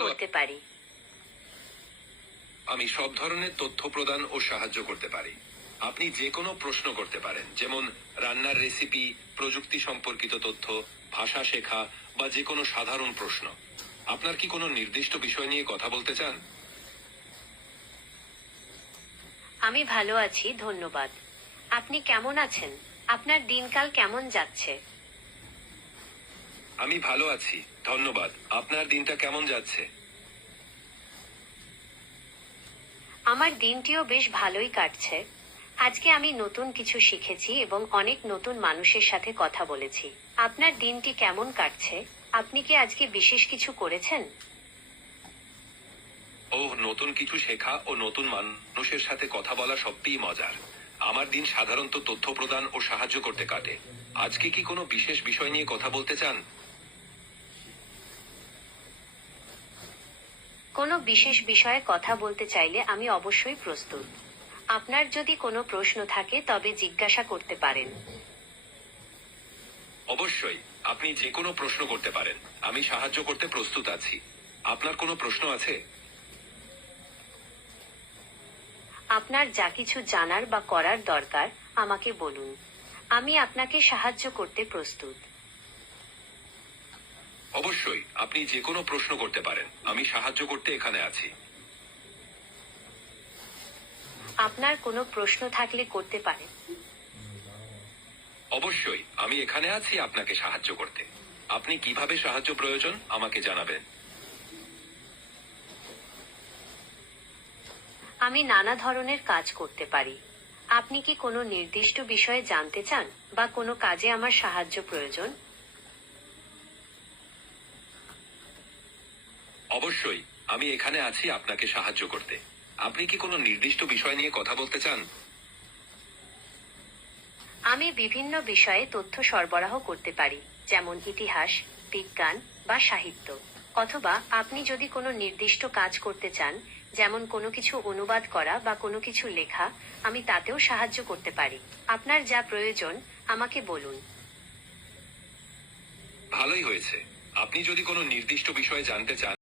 করতে পারি? আমি সব ধরনের তথ্য প্রদান ও সাহায্য করতে পারি। আপনি যে কোনো প্রশ্ন করতে পারেন, যেমন রান্নার রেসিপি, প্রযুক্তি সম্পর্কিত তথ্য, ভাষা শেখা বা যে কোনো সাধারণ প্রশ্ন। আপনার কি কোনো নির্দিষ্ট বিষয় নিয়ে কথা বলতে চান? আমি ভালো আছি, ধন্যবাদ। আপনি কেমন আছেন? আপনার দিনকাল কেমন যাচ্ছে? আমি ভালো আছি, ধন্যবাদ। আপনার দিনটা কেমন যাচ্ছে? আমার দিনটিও বেশ ভালোই কাটছে। আজকে আমি নতুন কিছু শিখেছি এবং অনেক নতুন মানুষের সাথে কথা বলেছি। আপনার দিনটি কেমন কাটছে? আপনি কি আজকে বিশেষ কিছু করেছেন? নতুন কিছু শেখা ও নতুন মানুষের সাথে কথা বলা সত্যিই মজার। আমার দিন সাধারণত তথ্য প্রদান ও সাহায্য করতে কাটে। আজকে কি কোনো বিশেষ বিষয় নিয়ে কথা বলতে চান? কোনো বিশেষ বিষয়ে কথা বলতে চাইলে আমি অবশ্যই প্রস্তুত। আপনার যদি কোনো প্রশ্ন থাকে তবে জিজ্ঞাসা করতে পারেন। অবশ্যই, আপনি যে কোনো প্রশ্ন করতে পারেন। আমি সাহায্য করতে প্রস্তুত আছি। আপনার কোনো প্রশ্ন আছে? আপনার যা কিছু জানার বা করার দরকার আমাকে বলুন। আমি আপনাকে সাহায্য করতে প্রস্তুত। অবশ্যই, আপনি যে কোনো প্রশ্ন করতে পারেন। আমি সাহায্য করতে এখানে আছি। আপনার কোনো প্রশ্ন থাকলে করতে পারেন। অবশ্যই, আমি এখানে আছি আপনাকে সাহায্য করতে। আপনি কিভাবে সাহায্য প্রয়োজন আমাকে জানাবেন। আমি নানা ধরনের কাজ করতে পারি। আপনি কি কোনো নির্দিষ্ট বিষয়ে জানতে চান বা কোনো কাজে আমার সাহায্য প্রয়োজন? অবশ্যই, আমি এখানে আছি আপনাকে সাহায্য করতে। আপনি কি কোনো নির্দিষ্ট বিষয় নিয়ে কথা বলতে চান? আমি বিভিন্ন বিষয়ে তথ্য সরবরাহ করতে পারি, যেমন ইতিহাস, বিজ্ঞান বা সাহিত্য। অথবা আপনি যদি কোনো নির্দিষ্ট কাজ করতে চান, যেমন কোনো কিছু অনুবাদ করা বা কোনো কিছু লেখা, আমি তাতেও সাহায্য করতে পারি। আপনার যা প্রয়োজন আমাকে বলুন। ভালোই হয়েছে। আপনি যদি কোনো নির্দিষ্ট বিষয়ে জানতে চান